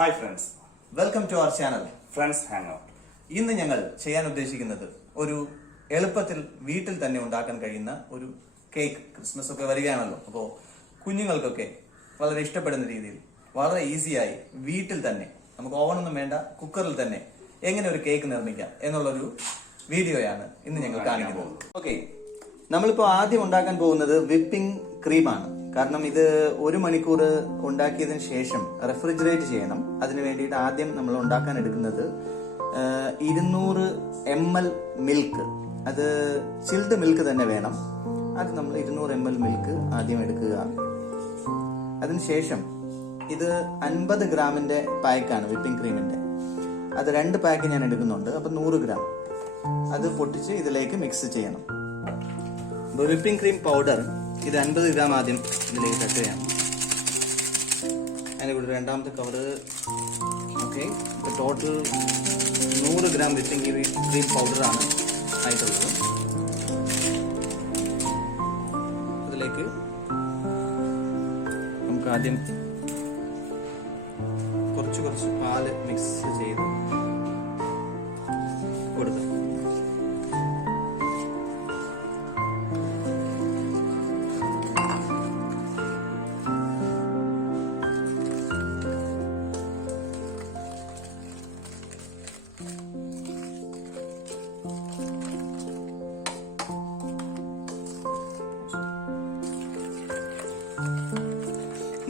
Hi friends, welcome to our channel Friends Hangout. ഇന്ന് ഞങ്ങൾ ചെയ്യാൻ ഉദ്ദേശിക്കുന്നത് ഒരു എളുപ്പത്തിൽ വീട്ടിൽ തന്നെ ഉണ്ടാക്കാൻ കഴിയുന്ന ഒരു കേക്ക്. ക്രിസ്മസ് ഒക്കെ വരികയാണല്ലോ, അപ്പോൾ കുഞ്ഞുങ്ങൾക്കൊക്കെ വളരെ ഇഷ്ടപ്പെടുന്ന രീതിയിൽ വളരെ ഈസിയായി വീട്ടിൽ തന്നെ, നമുക്ക് ഓവനൊന്നും വേണ്ട, കുക്കറിൽ തന്നെ എങ്ങനെ ഒരു കേക്ക് നിർമ്മിക്കാം എന്നുള്ളൊരു വീഡിയോയാണ് ഇന്ന് ഞങ്ങൾ കാണിക്കുന്നത്. ഓക്കെ, നമ്മളിപ്പോൾ ആദ്യം ഉണ്ടാക്കാൻ പോകുന്നത് വിപ്പിംഗ് ക്രീമാണ്. കാരണം ഇത് 1 മണിക്കൂർ ഉണ്ടാക്കിയതിന് ശേഷം റെഫ്രിജറേറ്റ് ചെയ്യണം. അതിന് വേണ്ടിയിട്ട് ആദ്യം നമ്മൾ ഉണ്ടാക്കാൻ എടുക്കുന്നത് 200 ml മിൽക്ക്. അത് ചിൽഡ് മിൽക്ക് തന്നെ വേണം. അത് നമ്മൾ 200 ml മിൽക്ക് ആദ്യം എടുക്കുക. അതിനുശേഷം ഇത് 50 ഗ്രാമിന്റെ പാക്കാണ് വിപ്പിംഗ് ക്രീമിന്റെ. അത് 2 പാക്ക് ഞാൻ എടുക്കുന്നുണ്ട്. അപ്പം 100 ഗ്രാം അത് പൊട്ടിച്ച് ഇതിലേക്ക് മിക്സ് ചെയ്യണം. വിപ്പിംഗ് ക്രീം പൗഡർ ഇത് 50 ഗ്രാം ആദ്യം ഇതിലേക്ക് കട്ട് ചെയ്യണം. അതിൻ്റെ കൂടെ രണ്ടാമത്തെ കവറ്. ഓക്കെ, ഇപ്പോൾ ടോട്ടൽ 100 ഗ്രാം വിപ്പിംഗ് ക്രീം പൗഡറാണ് ആയിട്ടുള്ളത്. അതിലേക്ക് നമുക്ക് ആദ്യം കുറച്ച് പാല് മിക്സ് ചെയ്ത് കൊടുക്കാം.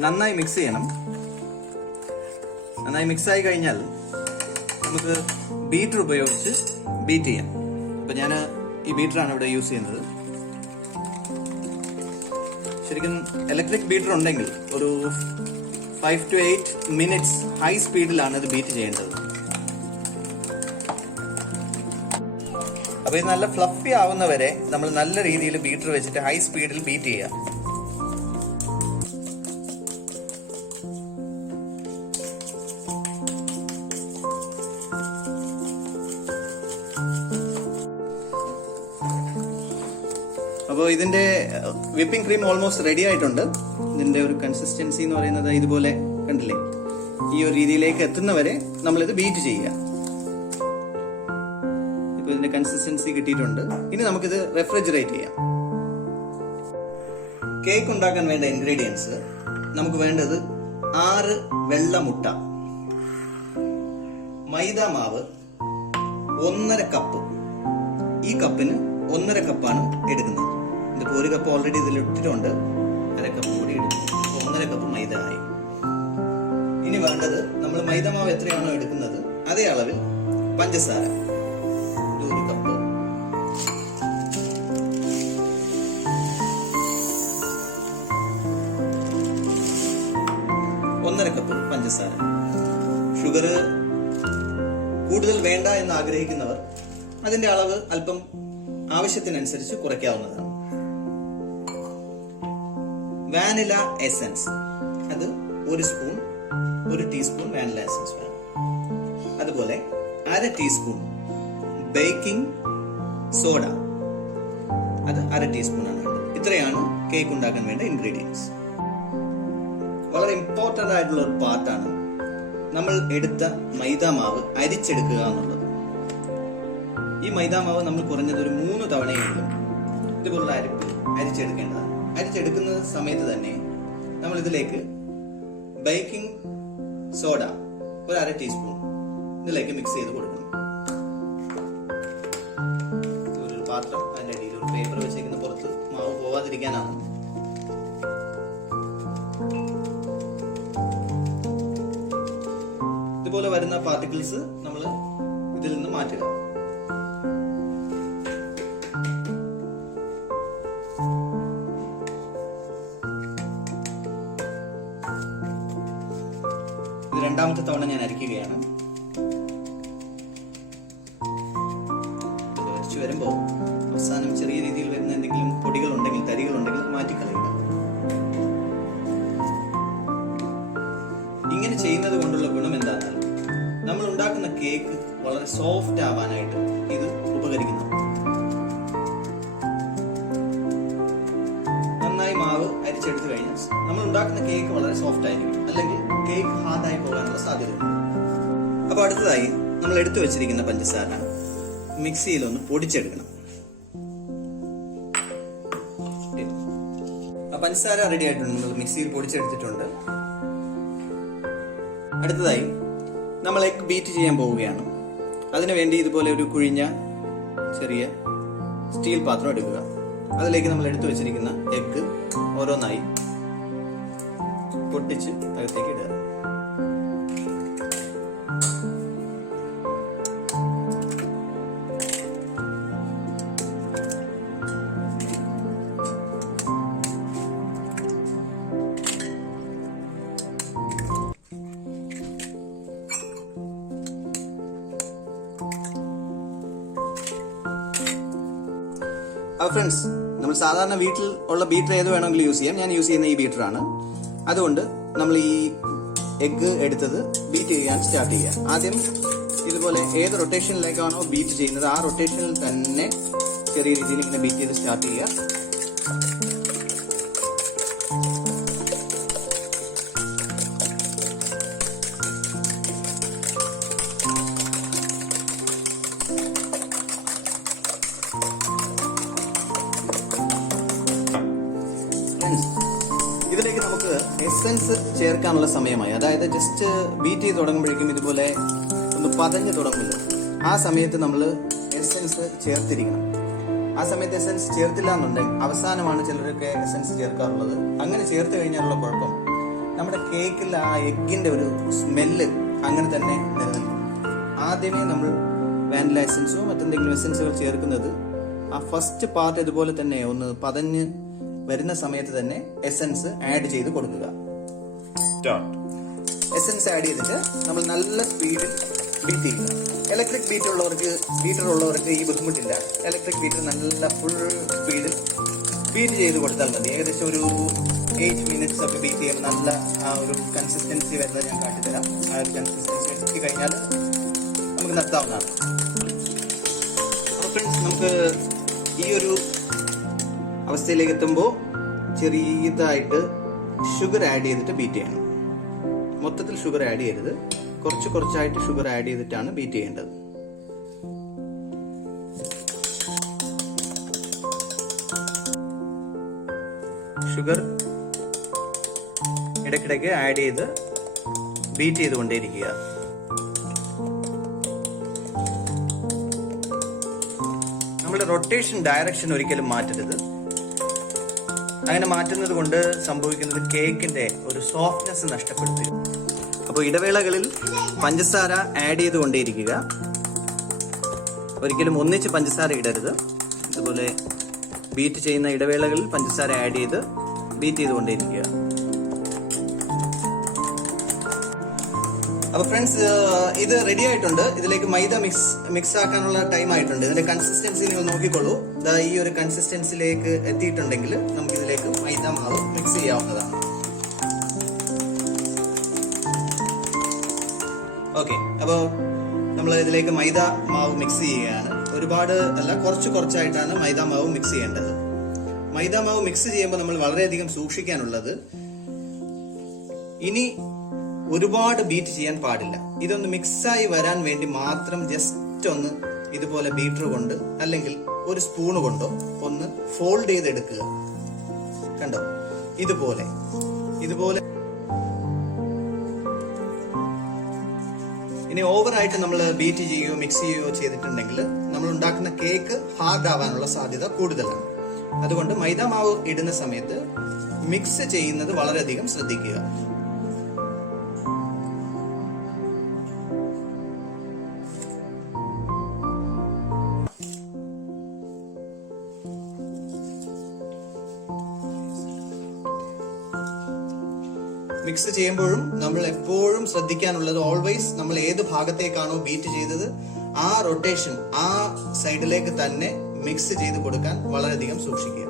നന്നായി മിക്സ് ചെയ്യണം. നന്നായി മിക്സ് ആയി കഴിഞ്ഞാൽ നമുക്ക് ബീറ്റർ ഉപയോഗിച്ച് ബീറ്റ് ചെയ്യാം. അപ്പൊ ഞാൻ ഈ ബീറ്ററാണ് ഇവിടെ യൂസ് ചെയ്യുന്നത്. ശരിക്കും ഇലക്ട്രിക് ബീറ്റർ ഉണ്ടെങ്കിൽ ഒരു 5 to 8 minutes ഹൈ സ്പീഡിലാണ് ഇത് ബീറ്റ് ചെയ്യേണ്ടത്. അപ്പൊ ഇത് നല്ല ഫ്ലഫി ആവുന്നവരെ നമ്മൾ നല്ല രീതിയിൽ ബീറ്റർ വെച്ചിട്ട് ഹൈ സ്പീഡിൽ ബീറ്റ് ചെയ്യാം. അപ്പോൾ ഇതിന്റെ വിപ്പിംഗ് ക്രീം ഓൾമോസ്റ്റ് റെഡി ആയിട്ടുണ്ട്. ഇതിന്റെ ഒരു കൺസിസ്റ്റൻസി എന്ന് പറയുന്നത് ഇതുപോലെ കണ്ടില്ലേ, ഈ ഒരു രീതിയിലേക്ക് എത്തുന്നവരെ നമ്മളിത് ബീറ്റ് ചെയ്യുക. ഇപ്പൊ ഇതിന്റെ കൺസിസ്റ്റൻസി കിട്ടിയിട്ടുണ്ട്. ഇനി നമുക്കിത് റെഫ്രിജറേറ്റ് ചെയ്യാം. കേക്ക് ഉണ്ടാക്കാൻ വേണ്ട ഇൻഗ്രീഡിയൻസ് നമുക്ക് വേണ്ടത് 6 വെള്ള മുട്ട, മൈദ മാവ് 1.5 കപ്പ്. ഈ കപ്പിന് 1.5 കപ്പാണ് എടുക്കുന്നത്. ഇതിപ്പോ 1 കപ്പ് ഓൾറെഡി ഇതിൽ ഇട്ടിട്ടുണ്ട്. 1/2 കപ്പ് കൂടി എടുക്കും. 1.5 കപ്പ് മൈദ ആയി. ഇനി വേണ്ടത് നമ്മൾ മൈദ മാവ് എത്രയാണോ എടുക്കുന്നത് അതേ അളവിൽ പഞ്ചസാര 1 കപ്പ്. ഒന്നര കപ്പ് പഞ്ചസാര. ഷുഗർ കൂടുതൽ വേണ്ട എന്ന് ആഗ്രഹിക്കുന്നവർ അതിന്റെ അളവ് അല്പം ആവശ്യത്തിനനുസരിച്ച് കുറയ്ക്കാവുന്നതാണ്. വാനില എസൻസ് അത് 1 സ്പൂൺ, 1 ടീസ്പൂൺ വാനില എസൻസ് വേണം. അതുപോലെ 1/2 ടീസ്പൂൺ ബേക്കിംഗ് സോഡ, അത് 1/2 ടീസ്പൂൺ ആണ് വേണ്ടത്. ഇത്രയാണ് കേക്ക് ഉണ്ടാക്കാൻ വേണ്ട ഇൻഗ്രീഡിയൻസ്. വളരെ ഇമ്പോർട്ടന്റ് ആയിട്ടുള്ള ഒരു പാർട്ടാണ് നമ്മൾ എടുത്ത മൈദാമാവ് അരിച്ചെടുക്കുക എന്നുള്ളത്. ഈ മൈദാമാവ് നമ്മൾ കുറഞ്ഞത് ഒരു 3 തവണയെങ്കിലും ഇതുപോലുള്ള അരിച്ചെടുക്കേണ്ടതാണ്. അരിച്ചെടുക്കുന്ന സമയത്ത് തന്നെ നമ്മൾ ഇതിലേക്ക് ബേക്കിംഗ് സോഡ 1/2 ടീസ്പൂൺ ഇതിലേക്ക് മിക്സ് ചെയ്ത് കൊടുക്കണം. ഒരു പാത്രം, അതിൻ്റെ അടിയിൽ ഒരു പേപ്പർ വെച്ചേക്കുന്ന, പുറത്ത് മാവ് പോവാതിരിക്കാനാണ്. ഇതുപോലെ വരുന്ന പാർട്ടിക്കിൾസ് നമ്മൾ ഇതിൽ നിന്ന് മാറ്റുക. ഇത് 2ാമത്തെ തവണ ഞാൻ അരിക്കുകയാണ്. അരിച്ചു വരുമ്പോൾ അവസാനം ചെറിയ രീതിയിൽ വരുന്ന എന്തെങ്കിലും പൊടികളുണ്ടെങ്കിൽ, തരികളുണ്ടെങ്കിൽ മാറ്റിക്കളയുക. ഇങ്ങനെ ചെയ്യുന്നത് കൊണ്ടുള്ള ഗുണം എന്താണെന്നാൽ നമ്മൾ ഉണ്ടാക്കുന്ന കേക്ക് വളരെ സോഫ്റ്റ് ആവാനായിട്ട് ഇത് ഉപകരിക്കുന്നു. നന്നായി മാവ് അരിച്ചെടുത്തു കഴിഞ്ഞാൽ നമ്മൾ ഉണ്ടാക്കുന്ന കേക്ക് വളരെ സോഫ്റ്റ് ആയിരിക്കും. അല്ലെങ്കിൽ കേക്ക് ഹാർഡായി പോകാനുള്ള സാധ്യതയുണ്ട്. അപ്പോൾ അടുത്തതായി നമ്മൾ എടുത്തു വെച്ചിരിക്കുന്ന പഞ്ചസാര മിക്സിയിൽ ഒന്ന് പൊടിച്ചെടുക്കണം. പഞ്ചസാര റെഡി ആയിട്ടുണ്ട്, നമ്മൾ മിക്സിയിൽ പൊടിച്ചെടുത്തിട്ടുണ്ട്. അടുത്തതായി നമ്മൾ എഗ് ബീറ്റ് ചെയ്യാൻ പോവുകയാണ്. അതിനുവേണ്ടി ഇതുപോലെ ഒരു കുഴിഞ്ഞ ചെറിയ സ്റ്റീൽ പാത്രം എടുക്കുക. അതിലേക്ക് നമ്മൾ എടുത്തു വെച്ചിരിക്കുന്ന എഗ് ഓരോന്നായി പൊട്ടിച്ച് അകത്തേക്ക് ഇടുക. അപ്പോൾ ഫ്രണ്ട്സ്, നമ്മൾ സാധാരണ വീട്ടിൽ ഉള്ള ബീറ്റർ ഏത് വേണമെങ്കിലും യൂസ് ചെയ്യാം. ഞാൻ യൂസ് ചെയ്യുന്ന ഈ ബീറ്ററാണ്. അതുകൊണ്ട് നമ്മൾ ഈ എഗ്ഗ് എടുത്തത് ബീറ്റ് ചെയ്യാൻ സ്റ്റാർട്ട് ചെയ്യുക. ആദ്യം ഇതുപോലെ ഏത് റൊട്ടേഷനിലേക്കാണോ ബീറ്റ് ചെയ്യുന്നത് ആ റൊട്ടേഷനിൽ തന്നെ ചെറിയ രീതിയിൽ ഇങ്ങനെ ബീറ്റ് ചെയ്ത് സ്റ്റാർട്ട് ചെയ്യുക. ഇതിലേക്ക് നമുക്ക് എസൻസ് ചേർക്കാനുള്ള സമയമായി. അതായത് ജസ്റ്റ് ബീറ്റ് ചെയ്ത് തുടങ്ങുമ്പോഴേക്കും ഇതുപോലെ ഒന്ന് പതഞ്ഞ് തുടങ്ങുമല്ലോ, ആ സമയത്ത് നമ്മൾ എസൻസ് ചേർത്തിരിക്കണം. ആ സമയത്ത് എസൻസ് ചേർത്തില്ല എന്നുണ്ടെങ്കിൽ അവസാനമാണ് ചിലരൊക്കെ എസൻസ് ചേർക്കാറുള്ളത്. അങ്ങനെ ചേർത്ത് കഴിഞ്ഞാലുള്ള കുഴപ്പം, നമ്മുടെ കേക്കിൽ ആ എഗ്ഗിന്റെ ഒരു സ്മെല്ല് അങ്ങനെ തന്നെ നിലനിൽക്കും. ആദ്യമേ നമ്മൾ വാനില എസൻസോ മറ്റെന്തെങ്കിലും എസൻസുകൾ ചേർക്കുന്നത് ആ ഫസ്റ്റ് പാർട്ട് ഇതുപോലെ തന്നെ ഒന്ന് പതഞ്ഞ് വരുന്ന സമയത്ത് തന്നെ എസൻസ് ആഡ് ചെയ്ത് കൊടുക്കുക. എസൻസ് ആഡ് ചെയ്തിട്ട് നമ്മൾ നല്ല സ്പീഡിൽ ബീറ്റ് ചെയ്യുക. ഇലക്ട്രിക് ബീറ്റർ ഉള്ളവർക്ക് ഈ ബുദ്ധിമുട്ടില്ല. ഇലക്ട്രിക് ബീറ്റർ നല്ല ഫുൾ സ്പീഡിൽ ബീറ്റ് ചെയ്ത് കൊടുത്താൽ മതി. ഏകദേശം ഒരു 8 മിനിറ്റ്സ് ഒക്കെ ബീറ്റ് ചെയ്യുമ്പോൾ നല്ല ആ ഒരു കൺസിസ്റ്റൻസി വരുന്നത് ഞാൻ കാട്ടിത്തരാം. ആ ഒരു കൺസിസ്റ്റൻസി എത്തി കഴിഞ്ഞാൽ നമുക്ക് നിർത്താവുന്നതാണ്. അപ്പോൾ ഫ്രണ്ട്സ്, നമുക്ക് ഈ ഒരു അവസ്ഥയിലേക്ക് എത്തുമ്പോൾ ചെറിയതായിട്ട് ഷുഗർ ആഡ് ചെയ്തിട്ട് ബീറ്റ് ചെയ്യണം. മൊത്തത്തിൽ ഷുഗർ ആഡ് ചെയ്യരുത്, കുറച്ചായിട്ട് ഷുഗർ ആഡ് ചെയ്തിട്ടാണ് ബീറ്റ് ചെയ്യേണ്ടത്. ഷുഗർ ഇടയ്ക്കിടയ്ക്ക് ആഡ് ചെയ്ത് ബീറ്റ് ചെയ്തുകൊണ്ടേയിരിക്കുക. നമ്മുടെ റൊട്ടേഷൻ ഡയറക്ഷൻ ഒരിക്കലും മാറ്റരുത്. അങ്ങനെ മാറ്റുന്നത് കൊണ്ട് സംഭവിക്കുന്നത് കേക്കിന്റെ ഒരു സോഫ്റ്റ്നെസ് നഷ്ടപ്പെടുത്തുക. അപ്പോൾ ഇടവേളകളിൽ പഞ്ചസാര ആഡ് ചെയ്തുകൊണ്ടേയിരിക്കുക. ഒരിക്കലും ഒന്നിച്ച് പഞ്ചസാര ഇടരുത്. ഇതുപോലെ ബീറ്റ് ചെയ്യുന്ന ഇടവേളകളിൽ പഞ്ചസാര ആഡ് ചെയ്ത് ബീറ്റ് ചെയ്തുകൊണ്ടേയിരിക്കുക. അപ്പൊ ഫ്രണ്ട്സ്, ഇത് റെഡി ആയിട്ടുണ്ട്. ഇതിലേക്ക് മൈദ മിക്സ് ആക്കാനുള്ള ടൈം ആയിട്ടുണ്ട്. ഇതിന്റെ കൺസിസ്റ്റൻസി നിങ്ങൾ നോക്കിക്കോളൂ. ഈ ഒരു കൺസിസ്റ്റൻസിയിലേക്ക് എത്തിയിട്ടുണ്ടെങ്കിൽ നമുക്ക് ഇതിലേക്ക് മൈദ മാവ് മിക്സ് ചെയ്യാവുന്നതാണ്. ഓക്കെ, അപ്പോൾ നമ്മൾ ഇതിലേക്ക് മൈദ മാവ് മിക്സ് ചെയ്യുകയാണ്. ഒരുപാട് അല്ല, കുറച്ചായിട്ടാണ് മൈദ മാവ് മിക്സ് ചെയ്യേണ്ടത്. മൈദ മാവ് മിക്സ് ചെയ്യുമ്പോൾ നമ്മൾ വളരെയധികം സൂക്ഷിക്കാനുള്ളത്, ഇനി ഒരുപാട് ബീറ്റ് ചെയ്യാൻ പാടില്ല. ഇതൊന്ന് മിക്സായി വരാൻ വേണ്ടി മാത്രം ജസ്റ്റ് ഒന്ന് ഇതുപോലെ ബീറ്റർ കൊണ്ട് അല്ലെങ്കിൽ ഒരു സ്പൂണ് കൊണ്ടോ ഒന്ന് ഫോൾഡ് ചെയ്തെടുക്കുക. കണ്ടോ, ഇതുപോലെ ഇനി ഓവറായിട്ട് നമ്മൾ ബീറ്റ് ചെയ്യുകയോ മിക്സ് ചെയ്യുകയോ ചെയ്തിട്ടുണ്ടെങ്കിൽ നമ്മൾ ഉണ്ടാക്കുന്ന കേക്ക് ഹാർഡ് ആവാനുള്ള സാധ്യത കൂടുതലാണ്. അതുകൊണ്ട് മൈദ മാവ് ഇടുന്ന സമയത്ത് മിക്സ് ചെയ്യുന്നത് വളരെയധികം ശ്രദ്ധിക്കുക. മിക്സ് ചെയ്യുമ്പോഴും നമ്മൾ എപ്പോഴും ശ്രദ്ധിക്കാനുള്ളത്, ഓൾവേസ് നമ്മൾ ഏത് ഭാഗത്തേക്കാണോ ബീറ്റ് ചെയ്തത് ആ റൊട്ടേഷൻ ആ സൈഡിലേക്ക് തന്നെ മിക്സ് ചെയ്ത് കൊടുക്കാൻ വളരെയധികം സൂക്ഷിക്കുക.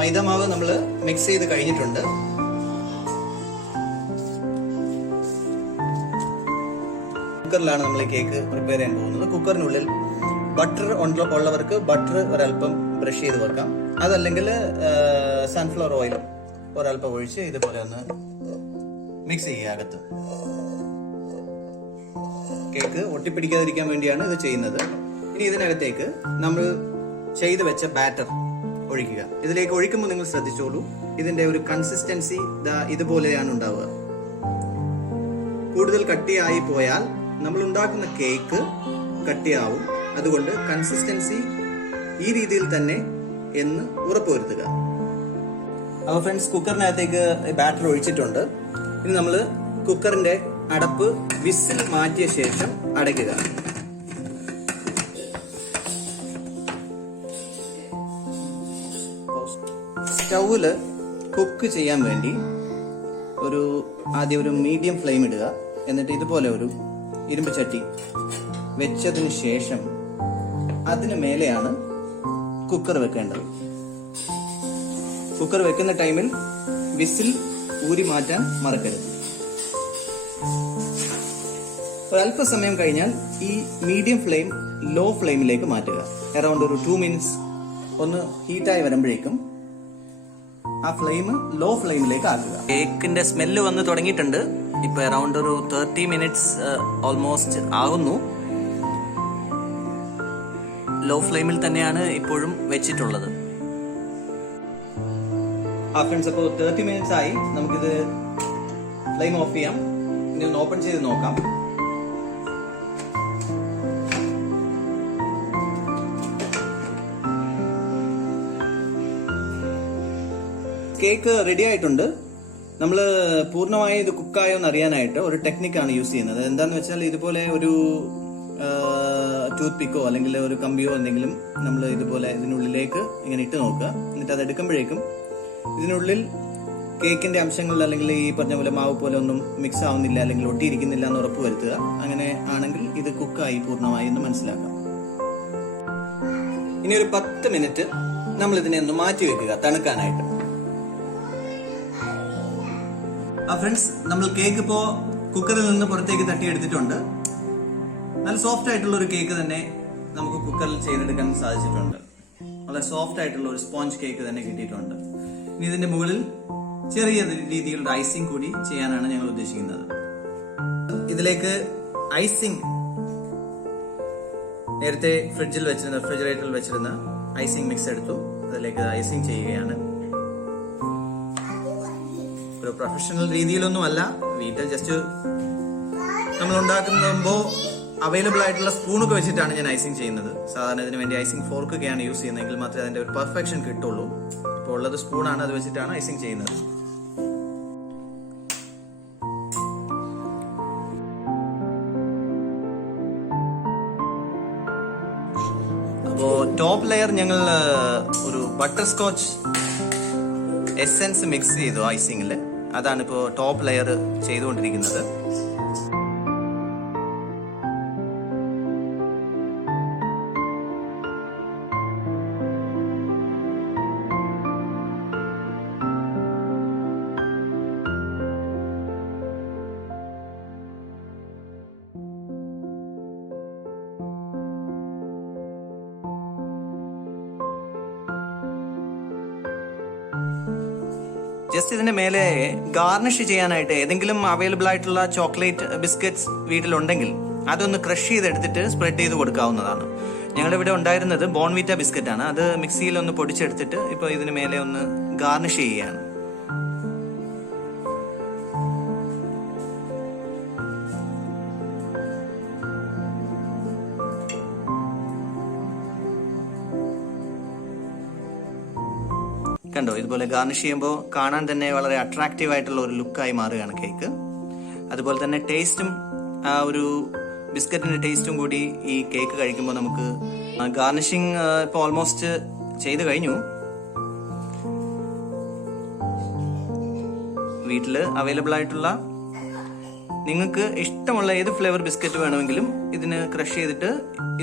മൈദമാവ് നമ്മൾ മിക്സ് ചെയ്ത് കഴിഞ്ഞിട്ടുണ്ട്. കുക്കറിലാണ് നമ്മൾ കേക്ക് പ്രിപ്പയർ ചെയ്യാൻ പോകുന്നത്. കുക്കറിനുള്ളിൽ ബട്ടർ ഉള്ളവർക്ക് ബട്ടർ ഒരല്പം ബ്രഷ് ചെയ്ത് വെക്കാം. അതല്ലെങ്കിൽ സൺഫ്ലവർ ഓയിൽ ഒരല്പം ഒഴിച്ച് ഇതുപോലെ ഒന്ന് മിക്സ് ചെയ്യുക അകത്ത്. കേക്ക് ഒട്ടിപ്പിടിക്കാതിരിക്കാൻ വേണ്ടിയാണ് ഇത് ചെയ്യുന്നത്. ഇനി ഇതിനകത്തേക്ക് നമ്മൾ ചെയ്ത് വെച്ച ബാറ്റർ ഒഴിക്കുക. ഇതിലേക്ക് ഒഴിക്കുമ്പോൾ നിങ്ങൾ ശ്രദ്ധിച്ചോളൂ, ഇതിന്റെ ഒരു കൺസിസ്റ്റൻസി ഇതുപോലെയാണ് ഉണ്ടാവുക. കൂടുതൽ കട്ടിയായി പോയാൽ നമ്മൾ ഉണ്ടാക്കുന്ന കേക്ക് കട്ടിയാവും. അതുകൊണ്ട് കൺസിസ്റ്റൻസി ഈ രീതിയിൽ തന്നെ എന്ന് ഉറപ്പുവരുത്തുക. അപ്പോൾ ഫ്രണ്ട്സ്, കുക്കറിനകത്തേക്ക് ബാറ്റർ ഒഴിച്ചിട്ടുണ്ട്. ഇനി നമ്മൾ കുക്കറിന്റെ അടപ്പ് വിസിൽ മാറ്റിയ ശേഷം അടയ്ക്കുക. സ്റ്റൗവില് കുക്ക് ചെയ്യാൻ വേണ്ടി ആദ്യം ഒരു മീഡിയം ഫ്ലെയിം ഇടുക. എന്നിട്ട് ഇതുപോലെ ഒരു ഇരുമ്പ് ചട്ടി വെച്ചതിന് ശേഷം അതിന് മേലെയാണ് കുക്കർ വെക്കേണ്ടത്. കുക്കർ വെക്കുന്ന ടൈമിൽ വിസിൽ ഊരി മാറ്റാൻ മറക്കരുത്. ഒരല്പസമയം കഴിഞ്ഞാൽ ഈ മീഡിയം ഫ്ലെയിം ലോ ഫ്ലെയിമിലേക്ക് മാറ്റുക. അറൌണ്ട് ഒരു 2 മിനിറ്റ്സ് ഒന്ന് ഹീറ്റായി വരുമ്പോഴേക്കും ആ ഫ്ലെയിം ലോ ഫ്ലെയിമിലേക്ക് ആക്കുക. കേക്കിന്റെ സ്മെല്ല് വന്ന് തുടങ്ങിയിട്ടുണ്ട്. ഇപ്പൊ അറൌണ്ട് ഒരു 30 മിനിറ്റ്സ് ഓൾമോസ്റ്റ് ആകുന്നു. ലോ ഫ്ലെയിമിൽ തന്നെയാണ് ഇപ്പോഴും വെച്ചിട്ടുള്ളത്. ഫ്രണ്ട്സ്, അപ്പോൾ 30 മിനിറ്റ്സ് ആയി. നമുക്കിത് ഫ്ലെയിം ഓഫ് ചെയ്യാം. ഇനി ഒന്ന് ഓപ്പൺ ചെയ്ത് നോക്കാം. കേക്ക് റെഡി ആയിട്ടുണ്ട്. നമ്മൾ പൂർണ്ണമായി ഇത് കുക്കായോ എന്ന് അറിയാനായിട്ട് ഒരു ടെക്നിക്കാണ് യൂസ് ചെയ്യുന്നത്. എന്താന്ന് വെച്ചാൽ ഇതുപോലെ ഒരു ടൂത്ത് പിക്കോ അല്ലെങ്കിൽ ഒരു കമ്പിയോ എന്തെങ്കിലും നമ്മൾ ഇതുപോലെ ഇതിനുള്ളിലേക്ക് ഇങ്ങനെ ഇട്ട് നോക്കുക. എന്നിട്ട് അത് എടുക്കുമ്പോഴേക്കും ഇതിനുള്ളിൽ കേക്കിന്റെ അംശങ്ങൾ അല്ലെങ്കിൽ ഈ പറഞ്ഞ പോലെ മാവ് പോലെ ഒന്നും മിക്സ് ആവുന്നില്ല അല്ലെങ്കിൽ ഒട്ടിയിരിക്കുന്നില്ല എന്ന് ഉറപ്പ് വരുത്തുക. അങ്ങനെ ആണെങ്കിൽ ഇത് കുക്കായി പൂർണ്ണമായി എന്ന് മനസ്സിലാക്കാം. ഇനി ഒരു 10 മിനിറ്റ് നമ്മൾ ഇതിനെ ഒന്ന് മാറ്റി വെക്കുക തണുക്കാനായിട്ട്. ഫ്രണ്ട്സ്, നമ്മൾ കേക്ക് ഇപ്പോ കുക്കറിൽ നിന്ന് പുറത്തേക്ക് തട്ടിയെടുത്തിട്ടുണ്ട്. നല്ല സോഫ്റ്റ് ആയിട്ടുള്ള ഒരു കേക്ക് തന്നെ നമുക്ക് കുക്കറിൽ ചെയ്തെടുക്കാൻ സാധിച്ചിട്ടുണ്ട്. വളരെ സോഫ്റ്റ് ആയിട്ടുള്ള ഒരു സ്പോഞ്ച് കേക്ക് തന്നെ കിട്ടിയിട്ടുണ്ട്. ഇനി ഇതിന്റെ മുകളിൽ ചെറിയ രീതിയിലുള്ള ഐസിംഗ് കൂടി ചെയ്യാനാണ് ഞങ്ങൾ ഉദ്ദേശിക്കുന്നത്. ഇതിലേക്ക് ഐസിംഗ് നേരത്തെ റെഫ്രിജറേറ്ററിൽ വെച്ചിരുന്ന ഐസിംഗ് മിക്സ് എടുത്തു. അതിലേക്ക് ഐസിംഗ് ചെയ്യുകയാണ്. ഒരു പ്രൊഫഷണൽ രീതിയിലൊന്നും അല്ല, വീട്ടിൽ ജസ്റ്റ് നമ്മൾ ഉണ്ടാക്കുമ്പോൾ അവൈലബിൾ ആയിട്ടുള്ള സ്പൂണൊക്കെ വെച്ചിട്ടാണ് ഞാൻ ഐസിംഗ് ചെയ്യുന്നത്. സാധാരണ ഇതിന് വേണ്ടി ഐസിംഗ് ഫോർക്കൊക്കെയാണ് യൂസ് ചെയ്യുന്നതെങ്കിൽ മാത്രമേ അതിന്റെ ഒരു പെർഫെക്ഷൻ കിട്ടുള്ളൂ. ഇപ്പോൾ ഉള്ളത് സ്പൂണാണ്, അത് വെച്ചിട്ടാണ് ഐസിംഗ് ചെയ്യുന്നത്. അപ്പോൾ ടോപ്പ് ലെയർ ഞങ്ങൾ ഒരു ബട്ടർസ്കോച്ച് എസെൻസ് മിക്സ് ചെയ്തു ഐസിംഗിൽ. അതാണ് ഇപ്പോൾ ടോപ്പ് ലെയർ ചെയ്തുകൊണ്ടിരിക്കുന്നത്. ജസ്റ്റ് ഇതിന്റെ മേലെ ഗാർണിഷ് ചെയ്യാനായിട്ട് ഏതെങ്കിലും അവൈലബിൾ ആയിട്ടുള്ള ചോക്ലേറ്റ് ബിസ്ക്കറ്റ്സ് വീട്ടിലുണ്ടെങ്കിൽ അതൊന്ന് ക്രഷ് ചെയ്തെടുത്തിട്ട് സ്പ്രെഡ് ചെയ്ത് കൊടുക്കാവുന്നതാണ്. ഞങ്ങളുടെ ഇവിടെ ഉണ്ടായിരുന്നത് ബോൺവിറ്റ ബിസ്ക്കറ്റ് ആണ്. അത് മിക്സിയിൽ ഒന്ന് പൊടിച്ചെടുത്തിട്ട് ഇപ്പൊ ഇതിന് മേലെ ഒന്ന് ഗാർണിഷ് ചെയ്യുകയാണ്. കണ്ടോ, ഇതുപോലെ ഗാർണിഷ് ചെയ്യുമ്പോൾ കാണാൻ തന്നെ വളരെ അട്രാക്റ്റീവ് ആയിട്ടുള്ള ഒരു ലുക്കായി മാറുകയാണ് കേക്ക്. അതുപോലെ തന്നെ ടേസ്റ്റും ആ ഒരു ബിസ്ക്കറ്റിന്റെ ടേസ്റ്റും കൂടി ഈ കേക്ക് കഴിക്കുമ്പോൾ നമുക്ക് ഗാർണിഷിങ് ഇപ്പോൾ ഓൾമോസ്റ്റ് ചെയ്ത് കഴിഞ്ഞു. വീട്ടിൽ അവൈലബിൾ ആയിട്ടുള്ള നിങ്ങൾക്ക് ഇഷ്ടമുള്ള ഏത് ഫ്ലേവർ ബിസ്ക്കറ്റ് വേണമെങ്കിലും ഇതിന് ക്രഷ് ചെയ്തിട്ട്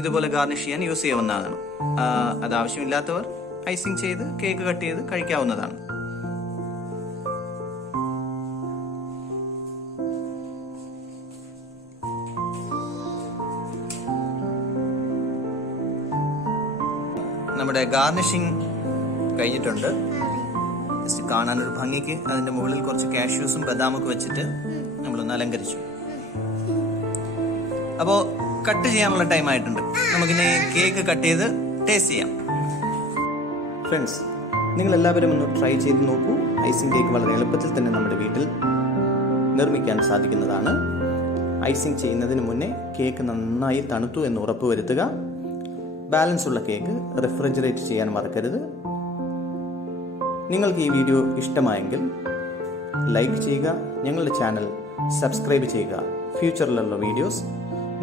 ഇതുപോലെ ഗാർണിഷ് ചെയ്യാൻ യൂസ് ചെയ്യാവുന്നതാണ്. അത് ആവശ്യമില്ലാത്തവർ ഐസിങ് ചെയ്ത് കേക്ക് കട്ട് ചെയ്ത് കഴിക്കാവുന്നതാണ്. നമ്മുടെ ഗാർണിഷിങ് കഴിഞ്ഞിട്ടുണ്ട്. ജസ്റ്റ് കാണാനൊരു ഭംഗിക്ക് അതിന്റെ മുകളിൽ കുറച്ച് കാഷ്യൂസും ബദാമൊക്കെ വെച്ചിട്ട് നമ്മളൊന്ന് അലങ്കരിച്ചു. അപ്പോൾ കട്ട് ചെയ്യാനുള്ള ടൈം ആയിട്ടുണ്ട്. നമുക്കിനി കേക്ക് കട്ട് ചെയ്ത് ടേസ്റ്റ് ചെയ്യാം. ഫ്രണ്ട്സ്, നിങ്ങൾ എല്ലാവരും ഒന്ന് ട്രൈ ചെയ്ത് നോക്കൂ. ഐസിങ് കേക്ക് വളരെ എളുപ്പത്തിൽ തന്നെ നമ്മുടെ വീട്ടിൽ നിർമ്മിക്കാൻ സാധിക്കുന്നതാണ്. ഐസിങ് ചെയ്യുന്നതിന് മുന്നേ കേക്ക് നന്നായി തണുത്തു എന്ന് ഉറപ്പുവരുത്തുക. ബാലൻസ് ഉള്ള കേക്ക് റെഫ്രിജറേറ്റ് ചെയ്യാൻ മറക്കരുത്. നിങ്ങൾക്ക് ഈ വീഡിയോ ഇഷ്ടമായെങ്കിൽ ലൈക്ക് ചെയ്യുക, ഞങ്ങളുടെ ചാനൽ സബ്സ്ക്രൈബ് ചെയ്യുക. ഫ്യൂച്ചറിലുള്ള വീഡിയോസ്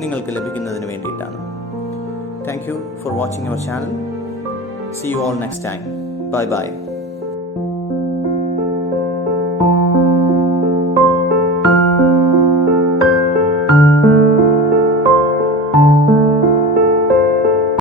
നിങ്ങൾക്ക് ലഭിക്കുന്നതിന് വേണ്ടിയിട്ടാണ്. Thank you for watching our channel. See you all next time. Bye bye.